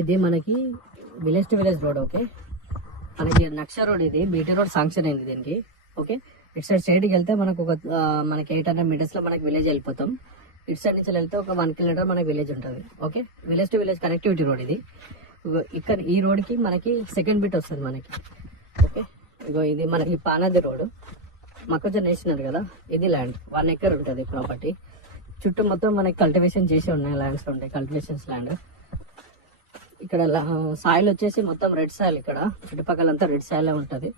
ఇది మనకి village to village road. Okay, మనకి నక్ష రోడ్, ఇది బీటీ రోడ్ శాంక్షన్ అయింది దీనికి. ఓకే, ఇటు సైడ్ స్ట్రైట్కి వెళ్తే మనకు మనకి 800 meters లో మనకి విలేజ్ వెళ్ళిపోతాం. ఇటు సైడ్ నుంచి వెళ్తే ఒక 1 kilometer మనకి విలేజ్ ఉంటుంది. Okay, village to village connectivity road ఇది. ఇక్కడ ఈ రోడ్కి మనకి సెకండ్ బిట్ వస్తుంది మనకి. ఓకే, ఇగో ఇది మనకి పానది రోడ్. మొక్కజొన్న వేసినారు కదా, ఇది ల్యాండ్ 1 acre ఉంటుంది ప్రాపర్టీ. చుట్టూ మొత్తం మనకి కల్టివేషన్ చేసి ఉన్నాయి, ల్యాండ్స్ ఉంటాయి, కల్టివేషన్స్ ల్యాండ్. ఇక్కడ సాయిల్ వచ్చేసి మొత్తం రెడ్ సాయిల్. ఇక్కడ చుట్టుపక్కలంతా రెడ్ సాయిల్ ఉంటుంది.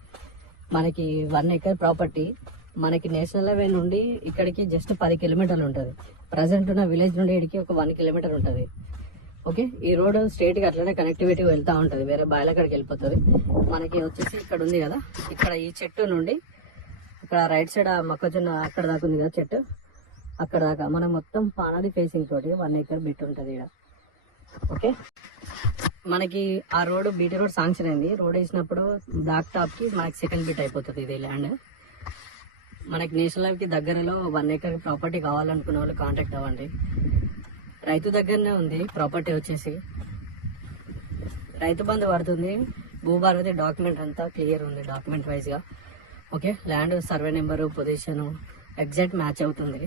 మనకి 1 acre ప్రాపర్టీ. మనకి నేషనల్ హైవే నుండి ఇక్కడికి జస్ట్ 10 kilometers ఉంటుంది. ప్రజెంట్ ఉన్న విలేజ్ నుండి ఇక్కడికి ఒక 1 kilometer ఉంటుంది. ఓకే, ఈ రోడ్ స్ట్రైట్గా అట్లనే కనెక్టివిటీ వెళ్తూ ఉంటుంది, వేరే బాయిల కాడికి వెళ్ళిపోతుంది. మనకి వచ్చేసి ఇక్కడ ఉంది కదా, ఇక్కడ ఈ చెట్టు నుండి ఇక్కడ రైట్ సైడ్ మొక్కజొన్న అక్కడ దాకా ఉంది కదా చెట్టు, అక్కడ దాకా మనం మొత్తం పానది ఫేసింగ్ తోటి 1 acre బిట్ ఉంటుంది ఇక్కడ. ఓకే, మనకి ఆ రోడ్ బీటీ రోడ్ శాంక్షన్ అయింది. రోడ్ వేసినప్పుడు బ్లాక్ టాప్ కి మనకి సెకండ్ బిట్ అయిపోతుంది ఇది ల్యాండ్. మనకి నేషనల్ హైవే కి దగ్గరలో 1 acre ప్రాపర్టీ కావాలనుకున్న వాళ్ళు కాంటాక్ట్ అవ్వండి. రైతు దగ్గరనే ఉంది ప్రాపర్టీ వచ్చేసి. రైతు బంధు పడుతుంది, భూభారతి డాక్యుమెంట్ అంతా క్లియర్ ఉంది డాక్యుమెంట్ వైజ్ గా. Okay, land survey number position exact match అవుతుంది.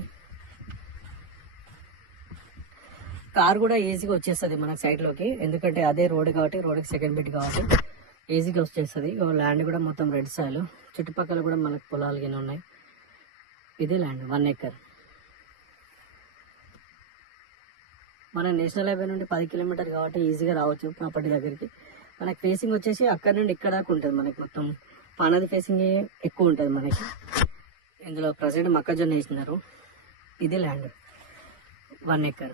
కార్ కూడా ఈజీగా వచ్చేస్తుంది మనకి సైడ్ లోకి, ఎందుకంటే అదే రోడ్ కాబట్టి, రోడ్కి సెకండ్ బిట్ కాబట్టి ఈజీగా వచ్చేస్తుంది. ల్యాండ్ కూడా మొత్తం రెడ్ సాయిల్, చుట్టుపక్కల కూడా మనకు పొలాలు గిన్నె ఉన్నాయి. ఇది ల్యాండ్ 1 acre. మన నేషనల్ హైవే నుండి 10 kilometers కాబట్టి ఈజీగా రావచ్చు ప్రాపర్టీ దగ్గరికి. మనకి ఫేసింగ్ వచ్చేసి అక్కడ నుండి ఇక్కడ దాకా ఉంటుంది. మనకి మొత్తం పానది ఫేసింగ్ ఎక్కువ ఉంటుంది మనకి. ఇందులో ప్రజెంట్ మొక్కజొన్న వేసినారు. ఇది ల్యాండ్ 1 acre.